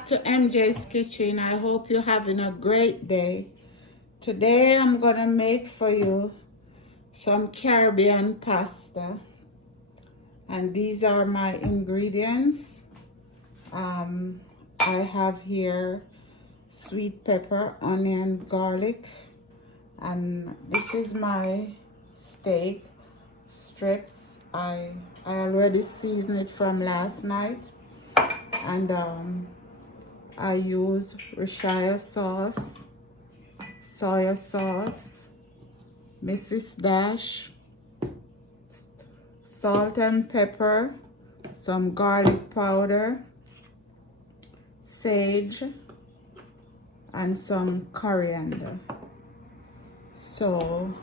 back to MJ's Kitchen. I hope you're having a great day. Today I'm gonna make for you some Caribbean pasta. And these are my ingredients. I have here sweet pepper, onion, garlic, and this is my steak strips. I already seasoned it from last night, and I use Worcestershire sauce, soy sauce, Mrs. Dash, salt and pepper, some garlic powder, sage, and some coriander. So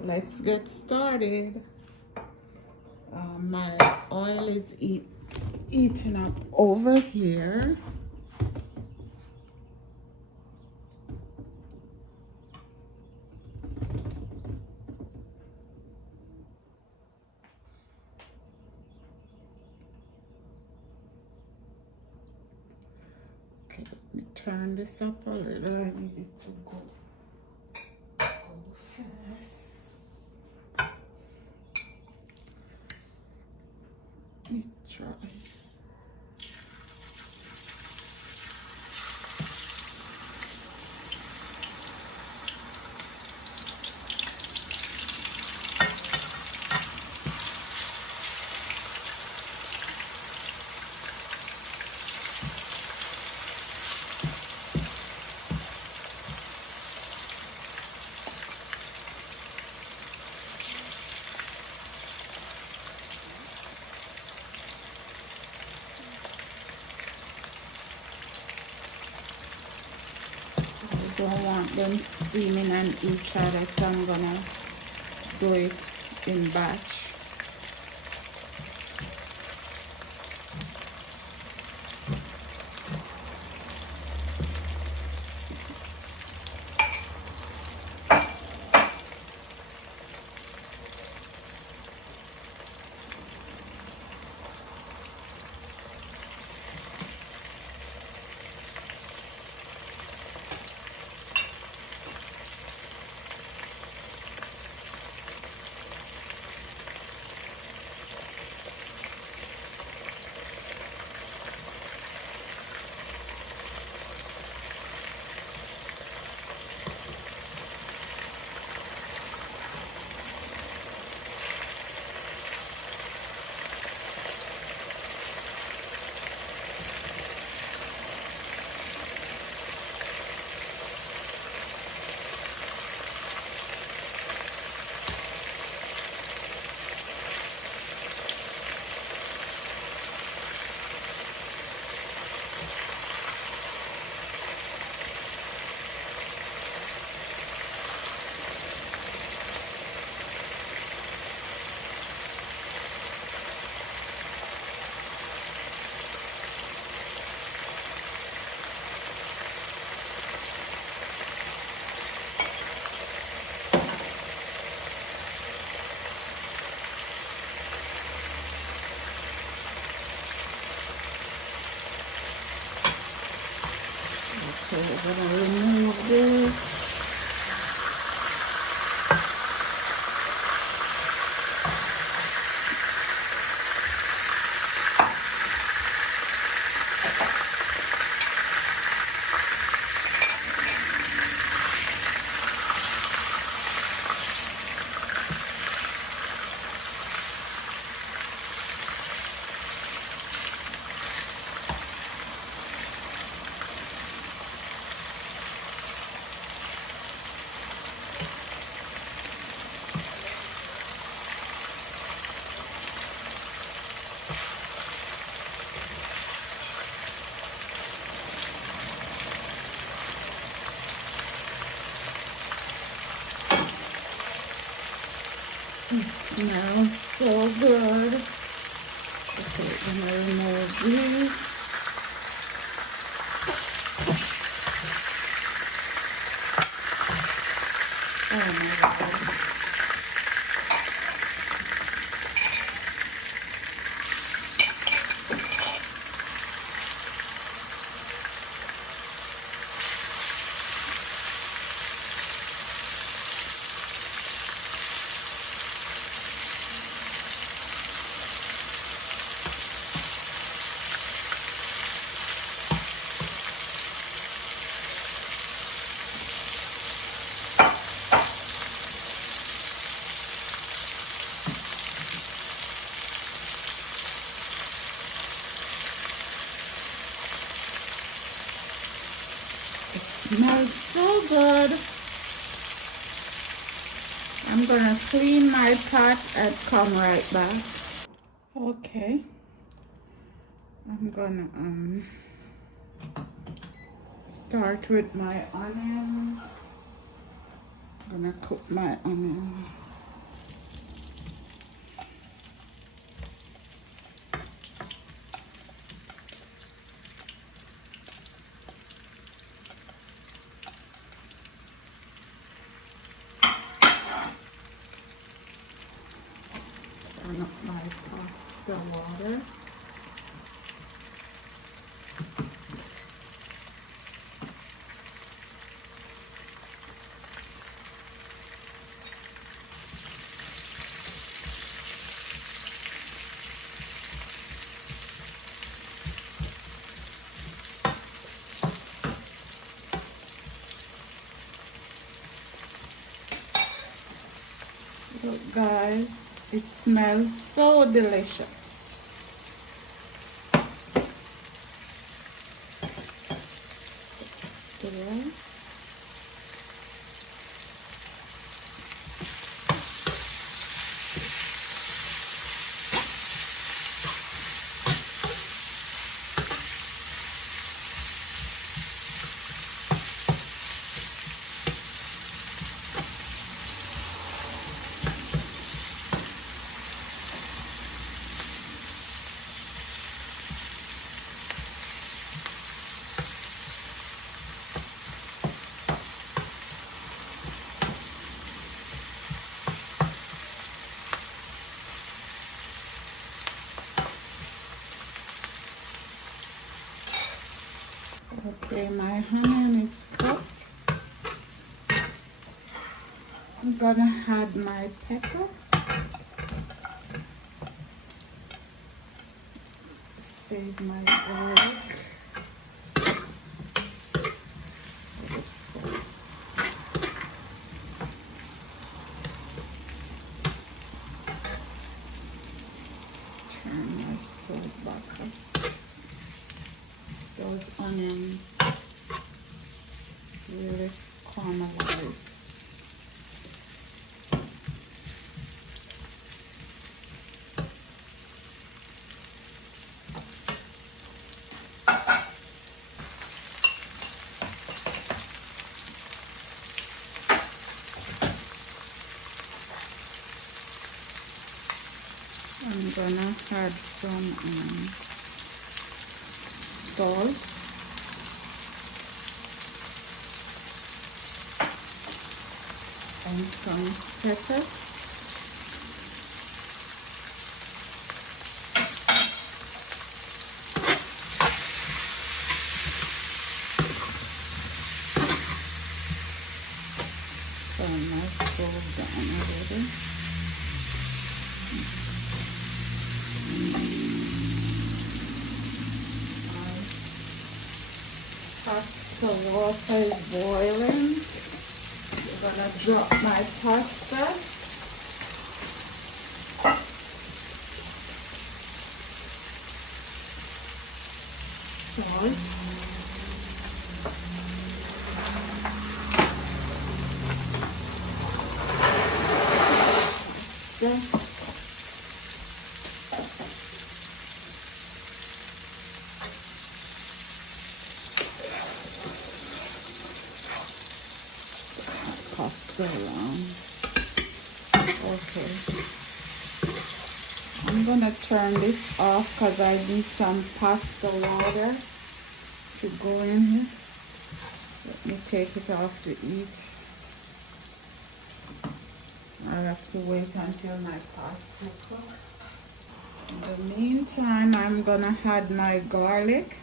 let's get started. My oil is eating up over here. Okay, let me turn this up a little. I need it to go fast. Let me try. I don't want them steaming on each other, so I'm gonna do it in batch. So we're gonna remove this. It smells so good. Okay, I'm gonna remove these. Oh my God. smells so good. I'm gonna clean my pot and come right back. Okay, I'm gonna start with my onion. I'm gonna cook my onion. Turn up my pasta water. Look guys, it smells so delicious. There. Okay, my onion is cooked. I'm gonna add my pepper. Save my garlic for the sauce. Turn my stove back up. Those onions really caramelize. I'm gonna add some salt and some pepper. Turn my stove down already. Pasta water is boiling. I'm gonna drop my pasta. Salt. Pasta. Pasta around. Okay. I'm gonna turn this off because I need some pasta water to go in here. Let me take it off to eat. I have to wait until my pasta cooks. In the meantime, I'm gonna add my garlic.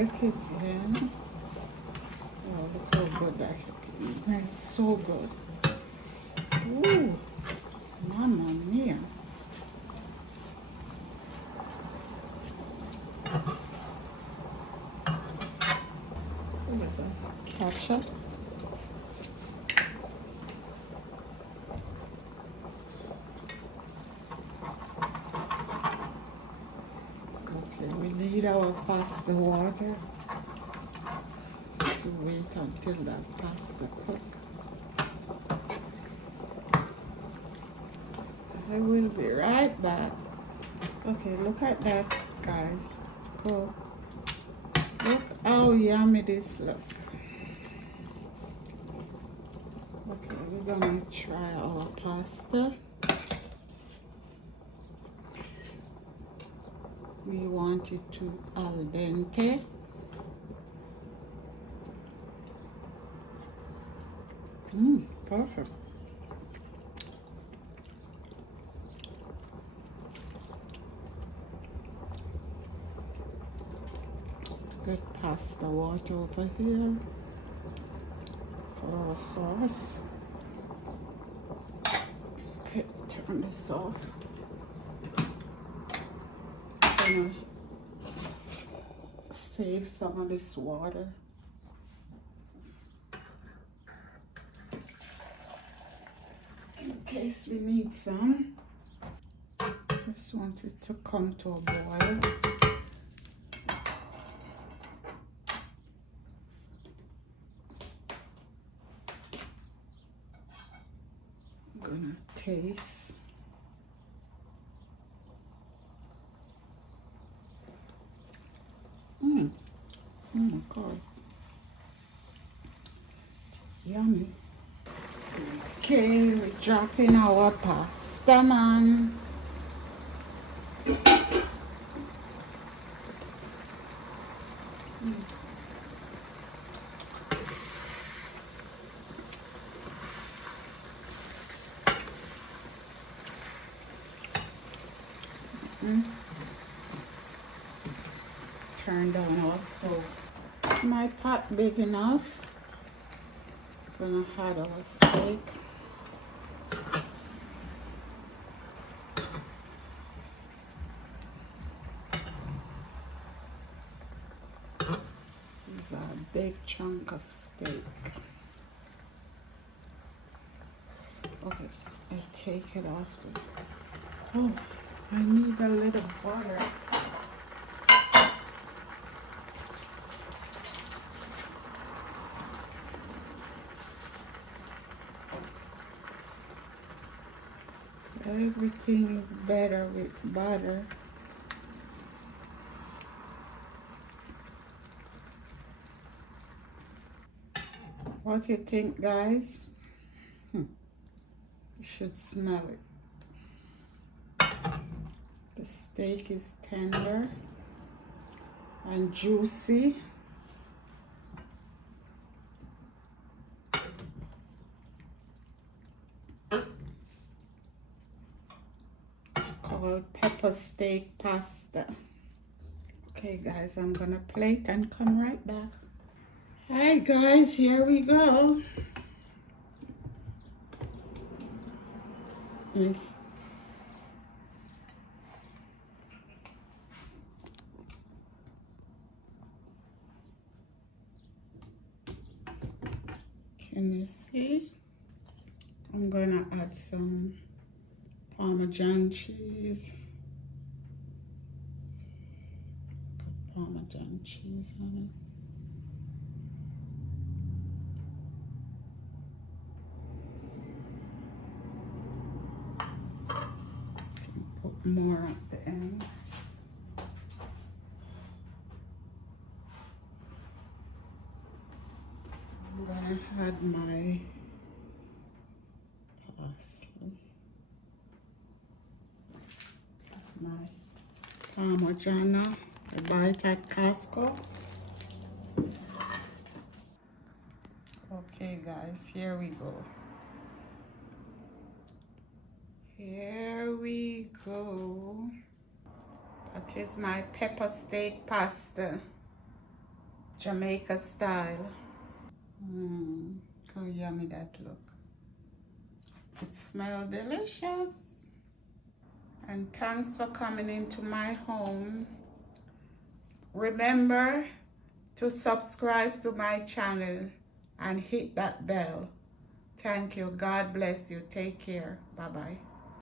delicacy. Oh, look how good that looks. It smells so good. Ooh, mamma mia. Look at that ketchup. Okay, we need our pasta water to wait until that pasta cooks. I will be right back. Okay, look at that, guys. Go. Look how yummy this looks. Okay, we're gonna try our pasta. We want it to al dente. Perfect. Good pasta water over here for our sauce. Okay, turn this off. I'm gonna save some of this water. In case we need some. Just want it to come to a boil. I'm gonna taste. Oh my God. Yummy. Okay, we're dropping our pasta, man. Turn down our stove. My pot big enough. Gonna add our steak. These are a big chunk of steak. Okay, I take it off. Oh, I need a little butter. Everything is better with butter. What do you think, guys? You should smell it. The steak is tender and juicy. Called pepper steak pasta. Okay, guys, I'm gonna plate and come right back. Hi, guys, here we go. Can you see? I'm gonna add some Parmesan cheese. Put Parmesan cheese on it. Can put more at the end. I'm gonna add my parsley. My Parmigiana, I buy it at Costco. Okay, guys, here we go. Here we go. That is my pepper steak pasta. Jamaica style. How yummy that look. It smells delicious. And thanks for coming into my home. Remember to subscribe to my channel and hit that bell. Thank you. God bless you. Take care. Bye-bye.